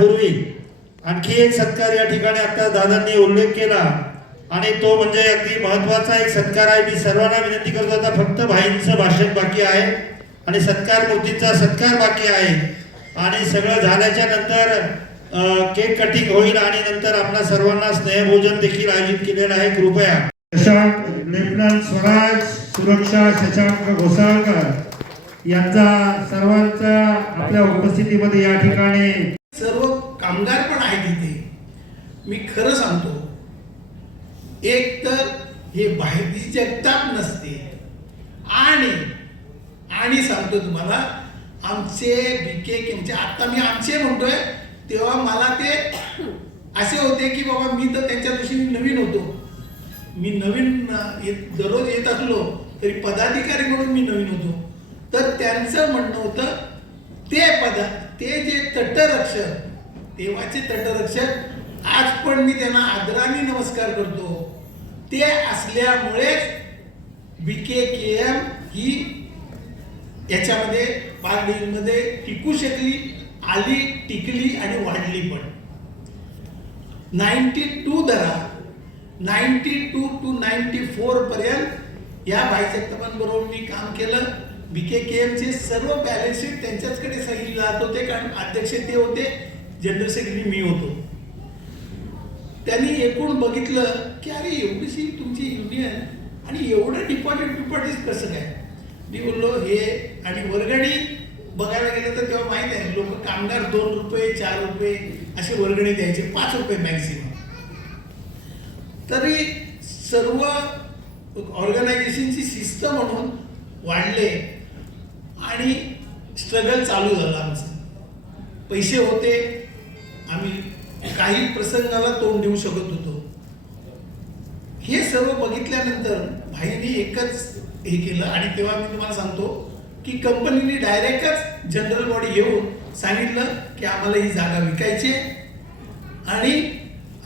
त्यापूर्वी आणखी एक सत्कार या ठिकाणी आता दादांनी उल्लेख केला आणि तो म्हणजे अगदी महत्त्वाचा एक सत्कार आहे. मी सर्वांना विनंती करतो, आता फक्त भाईंचं भाषण बाकी आहे आणि सत्कार मूर्तीचा सत्कार बाकी आहे आणि सगळं झाल्याच्या नंतर केक कटिंग होईल आणि नंतर आपल्या सर्वांना स्नेहभोजन देखील आयोजित केलेलं आहे. कृपया शशांक लेफ्टनंट स्वराज सुरक्षा शशांक घोसाळकर यांचा सर्वांचा आपल्या उपस्थितीमध्ये या ठिकाणी सर्व कामगार पण आहेत इथे. मी खरं सांगतो, एक तर हे बाहेरची जगताप नसते आणि सांगतो तुम्हाला, आमचे बीके म्हणजे आता मी आमचे म्हणतोय तेव्हा मला ते असे होते की बाबा मी तर त्यांच्या दृष्टीने नवीन होतो. मी नवीन दररोज येत असलो तरी पदाधिकारी म्हणून मी नवीन होतो. तर त्यांचं म्हणणं होतं ते जे तटरक्षक, देवाचे तटरक्षक, आज पण मी त्यांना आदराने नमस्कार करतो. ते असल्यामुळेच BKKM ही याच्यामध्ये बागडीमध्ये टिकू शकली, आली, टिकली आणि वाढली पण. 92 धरा, 92 to 94 पर्यंत या भाई जगतापांबरोबर मी काम केलं. BKKMचे सर्व बॅलन्स शीट त्यांच्याचकडे सही जात होते, कारण अध्यक्ष ते होते, जनरल सेक्रेटरी मी होतो. त्यांनी एकूण बघितलं की अरे एवढीशी तुमची युनियन आणि एवढं डिपॉझिट कसं काय. मी बोललो हे, आणि वर्गणी बघायला गेलं तर तेव्हा माहित आहे लोक कामगार 2 रुपये 4 रुपये असे वर्गणी द्यायचे, 5 रुपये मॅक्सिमम. तरी सर्व ऑर्गनायझेशनची शिस्त म्हणून वाढले आणि स्ट्रगल चालू झालं आमचं. पैसे होते, आम्ही काही प्रसंगाला तोंड देऊ शकत होतो. हे सर्व बघितल्यानंतर भाईंनी एकच हे केलं आणि तेव्हा मी तुम्हाला सांगतो की कंपनीने डायरेक्टच जनरल बॉडी येऊन सांगितलं की आम्हाला ही जागा विकायची आणि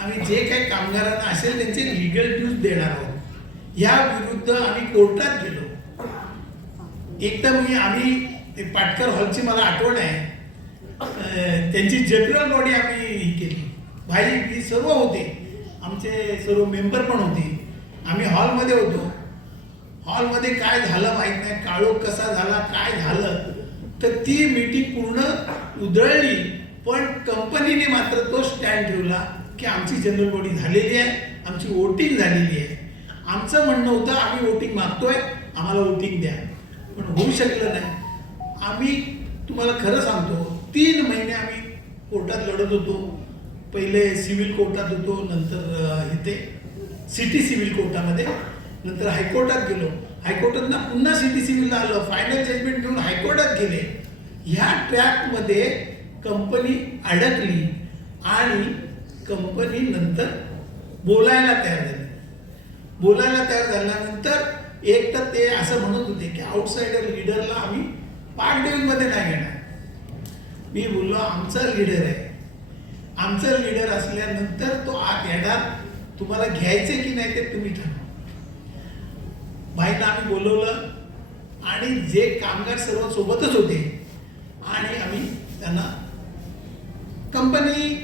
आम्ही जे काही कामगारांना असेल त्यांचे लिगल ड्यूज देणार आहोत. या विरुद्ध आम्ही कोर्टात गेलो. एक तर आम्ही पाटकर हॉलची मला आठवण आहे, त्यांची जनरल बॉडी आम्ही ही केली. भाई सर्व होते, आमचे सर्व मेंबर पण होते. आम्ही हॉलमध्ये होतो. हॉलमध्ये काय झालं माहित नाही, काळोख कसा झाला, काय झालं, तर ती मीटिंग पूर्ण उधळली. पण कंपनीने मात्र तो स्टँड ठेवला की आमची जनरल बॉडी झालेली आहे, आमची वोटिंग झालेली आहे. आमचं म्हणणं होतं आम्ही वोटिंग मागतोय, आम्हाला वोटिंग द्या. पण होऊ शकलं नाही. आम्ही तुम्हाला खरं सांगतो 3 महिने आम्ही कोर्टात लढत होतो. पहिले सिव्हिल कोर्टात होतो, नंतर इथे सिटी सिव्हिल कोर्टामध्ये, नंतर हायकोर्टात गेलो. हायकोर्टात पुन्हा सिटी सिव्हिलला आलो, फायनल जजमेंट घेऊन हायकोर्टात गेले. ह्या ट्रॅकमध्ये कंपनी अडकली आणि कंपनी नंतर बोलायला तयार झाली. बोलायला तयार झाल्यानंतर एक तर ते असं म्हणत होते की आउटसाइडर लीडरला आम्ही पार्टडेलमध्ये नाही घेणार. मी बोललो आमचा लीडर आहे, आमचा लीडर असल्यानंतर तो आत येणार, तुम्हाला घ्यायचे की नाही ते तुम्ही ठरवा. भाईंना आम्ही बोलवलं आणि जे कामगार सर्व सोबतच होते आणि आम्ही त्यांना, कंपनी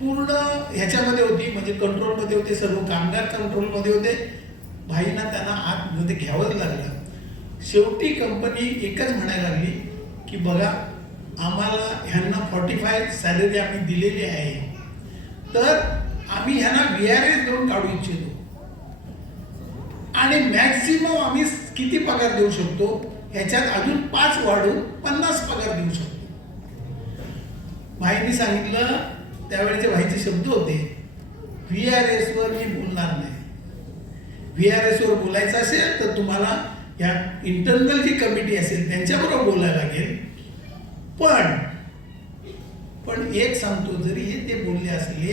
पूर्ण ह्याच्यामध्ये होती, म्हणजे कंट्रोलमध्ये होते, सर्व कामगार कंट्रोलमध्ये होते. भाईंना त्यांना आतमध्ये घ्यावंच लागलं. शेवटी कंपनी एकच म्हणायला लागली की बघा आम्हाला ह्यांना 45 सॅलरी आम्ही दिलेली आहे, तर आम्ही ह्यांना VRS देऊन काढू इच्छितो आणि मॅक्सिमम आम्ही किती पगार देऊ शकतो ह्याच्यात अजून 5 वाढून 50 पगार देऊ शकतो. भाईंनी सांगितलं, त्यावेळेचे भाईचे शब्द होते, VRS वर मी बोलणार नाही. VRS वर बोलायचं असेल तर तुम्हाला या इंटरनल जी कमिटी असेल त्यांच्याबरोबर बोलायला लागेल. पण एक सांगतो, जरी हे ते बोलले असले,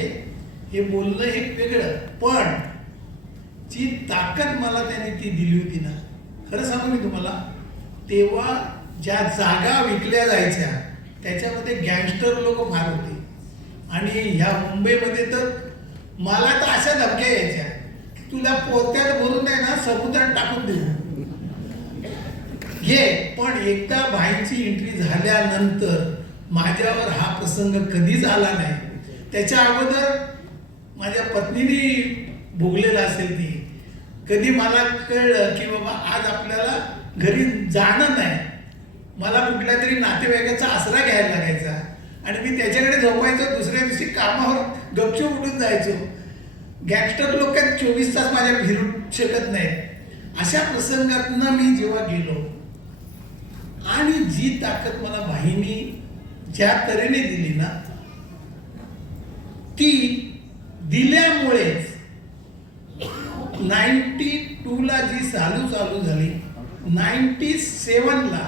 हे बोलणं हे वेगळं, पण जी ताकद मला त्याने ती दिली होती ना, खरं सांगू मी तुम्हाला, तेव्हा ज्या जागा विकल्या जायच्या त्याच्यामध्ये गँगस्टर लोक फार होते आणि ह्या मुंबईमध्ये तर मला तर अशा धमक्या यायच्या, तुला पोत्यात भरून नाही ना समुद्रात टाकून देऊ घे. पण एकदा भाईंची एंट्री झाल्यानंतर माझ्यावर हा प्रसंग कधीच आला नाही. त्याच्या अगोदर माझ्या पत्नीने भोगलेला असेल ती. कधी मला कळलं की बाबा आज आपल्याला घरी जाणं नाही, मला कुठल्या तरी नातेवाईकाचा आसरा घ्यायला लागायचा आणि मी त्याच्याकडे झोपायचो, दुसऱ्या दिवशी कामावर गपचूप उठून जायचो. गँगस्टर लोक 24 तास माझ्या फिरू शकत नाहीत. अशा प्रसंगातनं मी जेव्हा गेलो आणि जी ताकद मला भाईनी ज्या तऱ्हेने दिली ना, ती दिल्यामुळेच 92ला जी चालू झाली, 97ला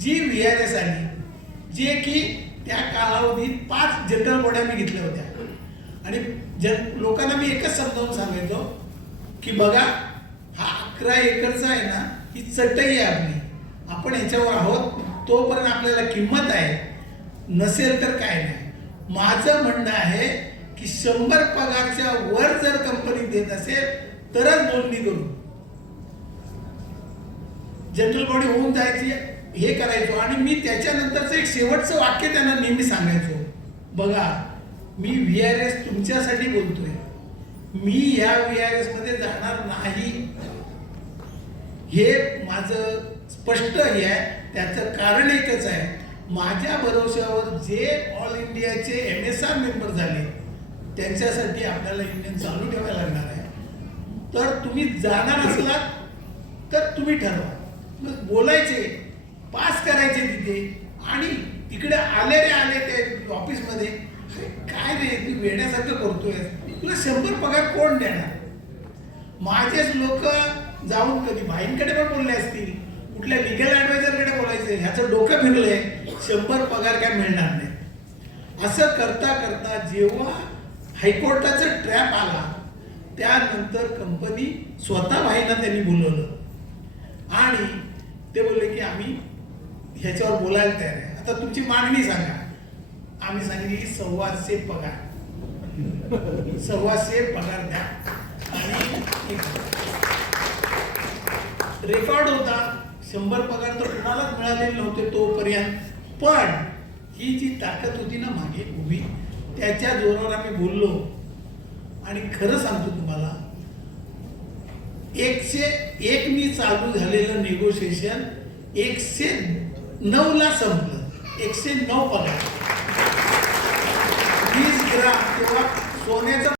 जी VRS आली, जे की त्या कालावधीत 5 जनरल बॉड्या मी घेतल्या होत्या. आणि लोकांना मी एकच समजावून सांगायचो की बघा, हा 11 एकरचा आहे ना, ही चटई आहे आपली, आपण ह्याच्यावर आहोत, तोपर्यंत आपल्याला किंमत आहे, नसेल तर काय नाही. माझं म्हणणं आहे की 100 पगारच्या वर जर कंपनी देत असेल तरच बोलणी करू. जनरल बॉडी होऊन जायची हे करायचो. आणि मी त्याच्यानंतरचं एक शेवटचं वाक्य त्यांना नेहमी सांगायचो, बघा मी VRS तुमच्यासाठी बोलतोय, मी या VRS मध्ये जाणार नाही, हे माझं स्पष्ट हे आहे. त्याचं कारण एकच आहे, माझ्या भरोश्यावर जे ऑल इंडियाचे MSR मेंबर झाले त्यांच्यासाठी आपल्याला युनियन चालू ठेवायला लागणार आहे. तर तुम्ही जाणार असलात तर तुम्ही ठरवा. मग बोलायचे, पास करायचे तिथे, आणि तिकडे आले ते ऑफिसमध्ये, काय रे तू वेड्यासारखं करतोय, तुला 100 पगार कोण देणार. माझेच लोक जाऊन कधी भाईंकडे पण बोलले असतील, कुठल्या लिगल ॲडवायझरकडे बोलायचं, ह्याचं डोकं फिरलंय, 100 पगार काय मिळणार नाही. असं करता करता जेव्हा हायकोर्टाचा ट्रॅप आला, त्यानंतर कंपनी स्वतः भाईंना त्यांनी बोलवलं आणि ते बोलले की आम्ही ह्याच्यावर बोलायला तयार आहे, आता तुमची मागणी सांगा. आम्ही सांगितली 125 पगार, 125 पगार द्या. आणि रेकॉर्ड होता, 100 पगार तर कुणालाच मिळालेले नव्हते तोपर्यंत. पण ही जी ताकद होती ना मागे उभी, त्याच्या जोरावर आम्ही बोललो. आणि खरं सांगतो तुम्हाला, 101 मी चालू झालेलं नेगोशिएशन 109ला संपलं. 109 पगार, 20 ग्राम तेव्हा सोन्याचं